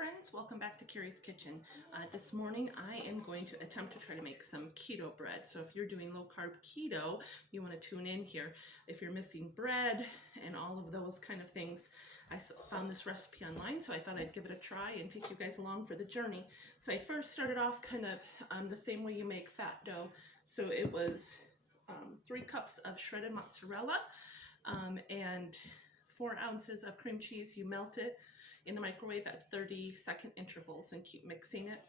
friends, welcome back to Carrie's Kitchen. This morning I am going to attempt to try to make some keto bread. So if you're doing low carb keto, you want to tune in here. If you're missing bread and all of those kind of things, I found this recipe online, so I thought I'd give it a try and take you guys along for the journey. So I first started off kind of the same way you make fat dough. So it was 3 cups of shredded mozzarella and 4 ounces of cream cheese. You melt it in the microwave at 30-second intervals and keep mixing it.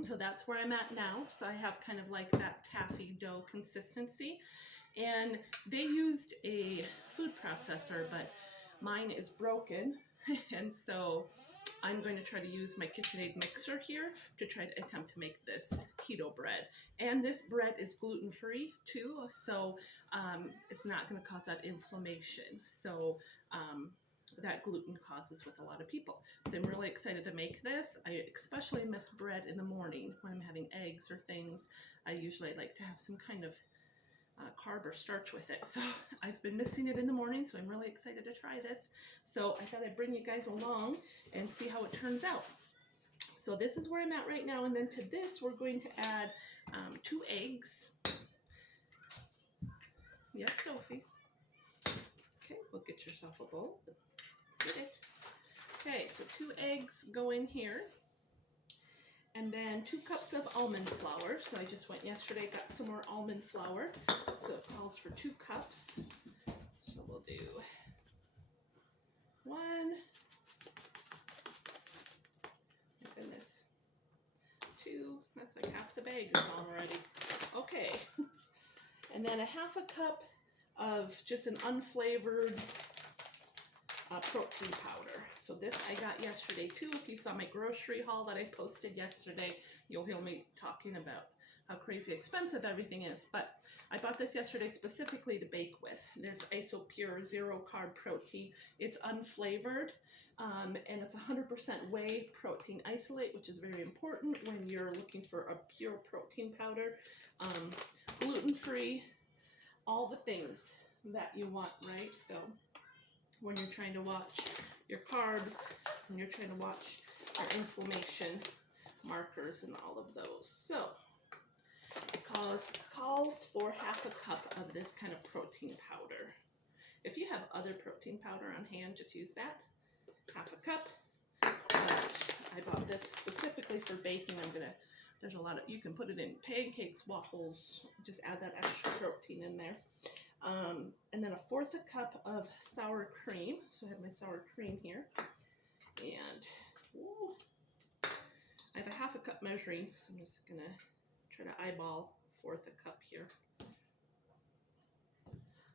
So that's where I'm at now. So I have kind of like that taffy dough consistency. And they used a food processor, but mine is broken. And so I'm going to try to use my KitchenAid mixer here to try to attempt to make this keto bread. And this bread is gluten-free too, so it's not going to cause that inflammation. So that gluten causes with a lot of people. So I'm really excited to make this. I especially miss bread in the morning when I'm having eggs or things. I usually like to have some kind of carb or starch with it. So I've been missing it in the morning, so I'm really excited to try this. So I thought I'd bring you guys along and see how it turns out. So this is where I'm at right now, and then to this we're going to add 2 eggs. Yes, Sophie. Okay, well, get yourself a bowl. Get it. Okay, so 2 eggs go in here. And then 2 cups of almond flour. So I just went yesterday, got some more almond flour. So it calls for 2 cups. So we'll do 1. My goodness. 2. That's like half the bag is gone already. Okay. And then a 1/2 cup of just an unflavored protein powder. So this I got yesterday too. If you saw my grocery haul that I posted yesterday, you'll hear me talking about how crazy expensive everything is. But I bought this yesterday specifically to bake with. This IsoPure 0 carb protein. It's unflavored and it's 100% whey protein isolate, which is very important when you're looking for a pure protein powder. Gluten-free, all the things that you want, right? So when you're trying to watch your carbs, when you're trying to watch your inflammation markers and all of those. So it calls for 1/2 cup of this kind of protein powder. If you have other protein powder on hand, just use that. 1/2 cup. But I bought this specifically for baking. There's a lot of, you can put it in pancakes, waffles, just add that extra protein in there. And then 1/4 cup of sour cream. So I have my sour cream here. And I have a 1/2 cup measuring, so I'm just going to try to eyeball 1/4 cup here.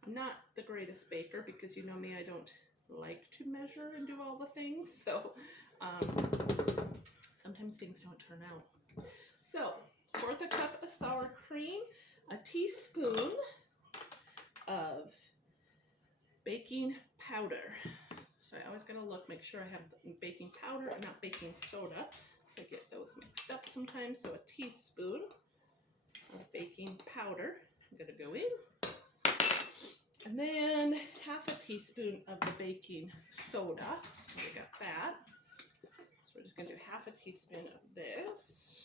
I'm not the greatest baker because you know me, I don't like to measure and do all the things. So sometimes things don't turn out. So 1/4 cup of sour cream, a teaspoon of baking powder. So I always gotta look, make sure I have baking powder and not baking soda, because I get those mixed up sometimes. So a teaspoon of baking powder I'm gonna go in. And then 1/2 teaspoon of the baking soda. So we got that. So we're just gonna do 1/2 teaspoon of this.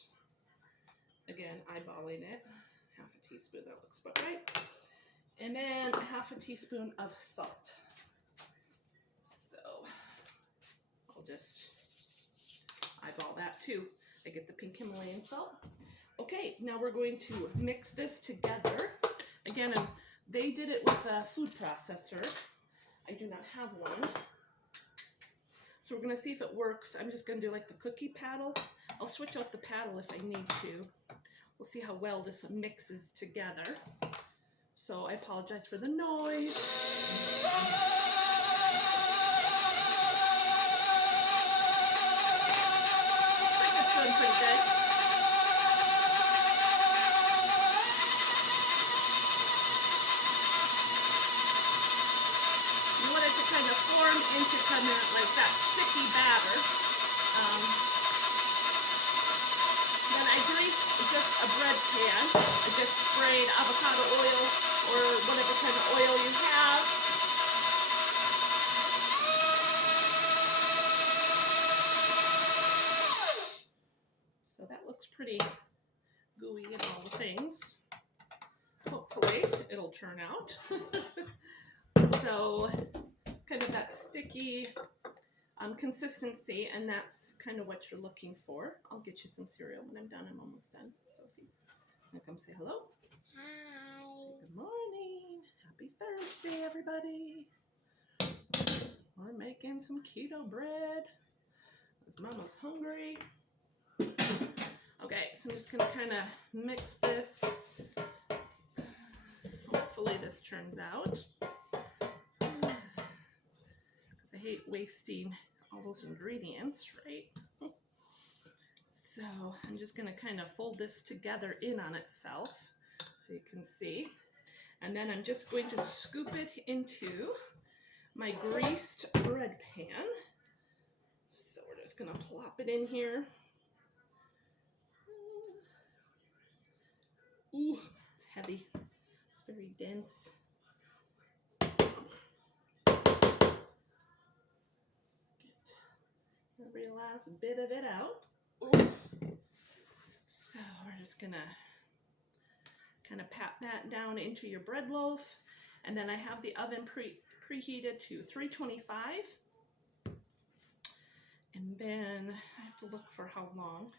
Again, eyeballing it. 1/2 teaspoon, that looks about right. And then 1/2 teaspoon of salt. So I'll just eyeball that too. I get the pink Himalayan salt. Okay, now we're going to mix this together. Again, they did it with a food processor. I do not have one. So we're going to see if it works. I'm just going to do like the cookie paddle. I'll switch out the paddle if I need to. We'll see how well this mixes together. So I apologize for the noise. I think it's doing pretty good. You want it to kind of form into kind of like that sticky batter. Then I greased just a bread pan. I just sprayed avocado oil or whatever kind of oil you have. pretty gooey and all the things. Hopefully it'll turn out. So it's kind of that sticky consistency, and that's kind of what you're looking for. I'll get you some cereal when I'm done. I'm almost done. Sophie, now come say hello. Hi. Say good morning. Happy Thursday, everybody. We're making some keto bread because Mama's hungry. Okay, so I'm just going to kind of mix this. Hopefully this turns out. Because I hate wasting all those ingredients, right? So I'm just going to kind of fold this together in on itself so you can see. And then I'm just going to scoop it into my greased bread pan. So we're just going to plop it in here. Ooh, it's heavy. It's very dense. Every last bit of it out. Ooh. So we're just gonna kind of pat that down into your bread loaf, and then I have the oven preheated to 325, and then I have to look for how long.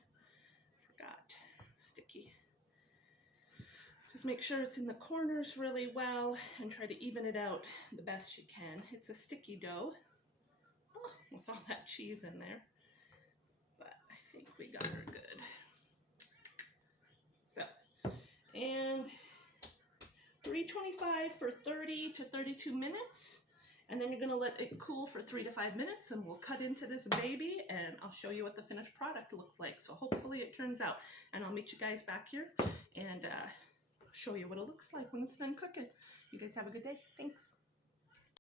Forgot. Sticky. Just make sure it's in the corners really well and try to even it out the best you can. It's a sticky dough. Oh, with all that cheese in there, but I think we got her good. So, and 325 for 30 to 32 minutes, and then you're gonna let it cool for 3 to 5 minutes, and we'll cut into this baby and I'll show you what the finished product looks like. So hopefully it turns out, and I'll meet you guys back here and show you what it looks like when it's done cooking. You guys have a good day. Thanks.